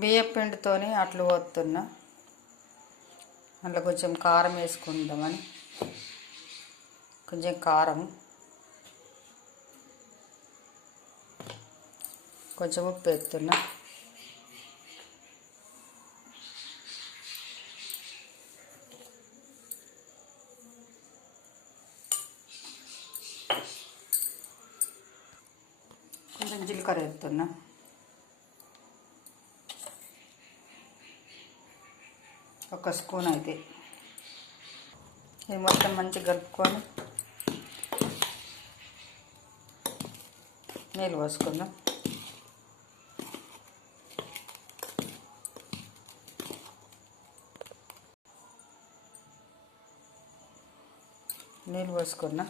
బియ్యం పిండితోని అట్లు పోతున్నా. అందులో కొంచెం కారం వేసుకుందామని, కొంచెం కారం, కొంచెం ఉప్పు వేస్తున్నా. కొంచెం జీలకర్ర వేస్తున్నా. ఒక స్పూన్ అయితే ఇది మొత్తం మంచిగా కలుపుకొని నీళ్ళు పోసుకుందాం. నీళ్ళు పోసుకున్నా.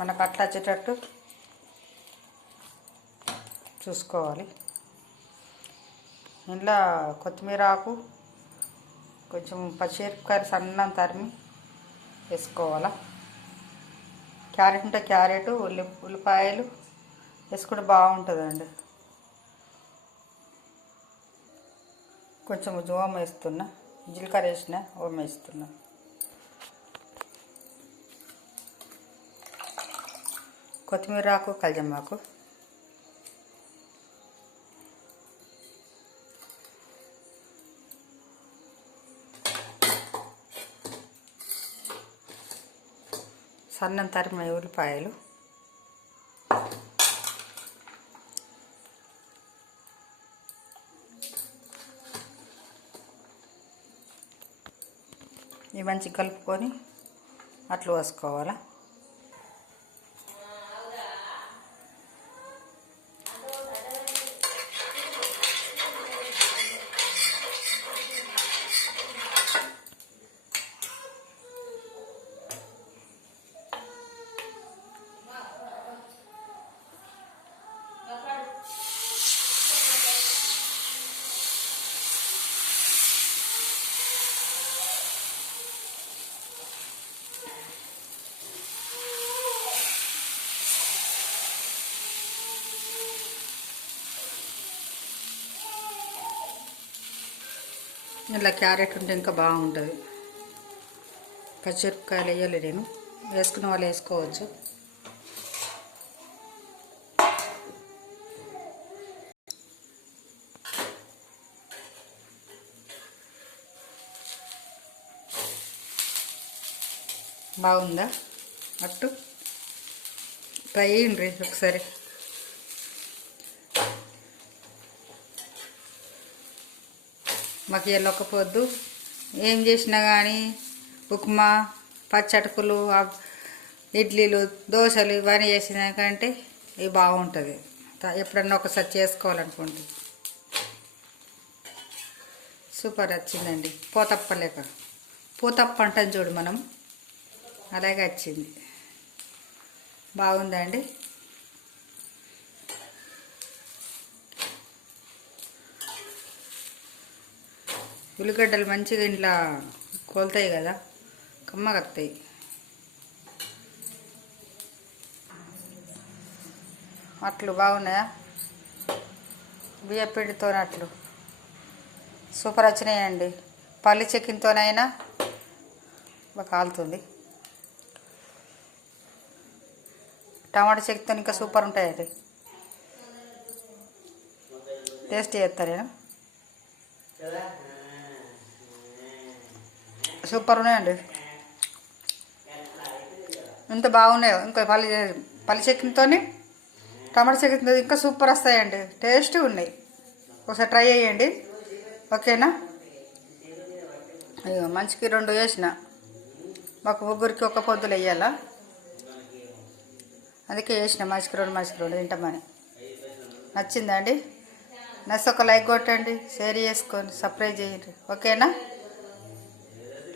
మనకు అట్లా వచ్చేటట్టు చూసుకోవాలి. ఇంట్లో కొత్తిమీర ఆకు, కొంచెం పచ్చిమిరపకాయలు సన్నం తరిమి వేసుకోవాలా. క్యారెట్ ఉంటే క్యారెట్, ఉల్లిపాయలు వేసుకుంటే బాగుంటుందండి. కొంచెం ఓమ వేస్తున్నా, జీలకర్ర వేసిన ఓమ వేస్తున్నా. కొత్తిమీర ఆకు, కల్జమాకు, సన్నం తరిమిన ఉల్లిపాయలు, ఇవి మంచిగా కలుపుకొని అట్లు పోసుకోవాలా. ఇలా క్యారెట్ ఉంటే ఇంకా బాగుంటుంది. పచ్చిమిరపకాయలు వేయాలి, నేను వేసుకున్న వాళ్ళు వేసుకోవచ్చు. బాగుందా అట్టు? ట్రై చేయండి ఒకసారి. మాకు వెళ్ళకపోద్దు ఏం చేసినా కానీ ఉప్మా, పచ్చటుకులు, ఇడ్లీలు, దోశలు ఇవన్నీ చేసినాకంటే ఇవి బాగుంటుంది. ఎప్పుడన్నా ఒకసారి చేసుకోవాలనుకోండి. సూపర్ వచ్చిందండి. పోతప్పలేక పూతప్ప అంటాం చూడు మనం, అలాగే వచ్చింది. బాగుందండి. ఉల్లిగడ్డలు మంచిగా ఇంట్లో కోలుతాయి కదా, కమ్మగా వస్తాయి. అట్లు బాగున్నాయా? బియ్యం పిండితో అట్లు సూపర్ వచ్చినాయండి. పల్లి చెక్కినతోనైనా బాగా కాలుతుంది. టమాటా చెక్కితో ఇంకా సూపర్ ఉంటాయండి. టేస్ట్ చేస్తా నేను. సూపర్ ఉన్నాయండి. ఇంత బాగున్నాయో. ఇంకా పల్లి చెక్కినతో టమాటా చెక్కితో ఇంకా సూపర్ వస్తాయండి. టేస్ట్ ఉన్నాయి. ఒకసారి ట్రై చేయండి. ఓకేనా? అయ్యో మంచికి 2 వేసిన. మాకు ముగ్గురికి ఒక పొద్దులు వేయాలా, అందుకే వేసిన. మంచికి 2 తింటామని. నచ్చిందా అండి? నచ్చి ఒక లైక్ కొట్టండి, షేర్ చేసుకొని సబ్స్క్రైబ్ చేయండి. ఓకేనా?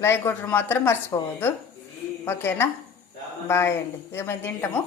లైక్ కొట్టడం మాత్రం మర్చిపోవద్దు. ఓకేనా? బాయ్ అండి. ఏమైనా తింటాము.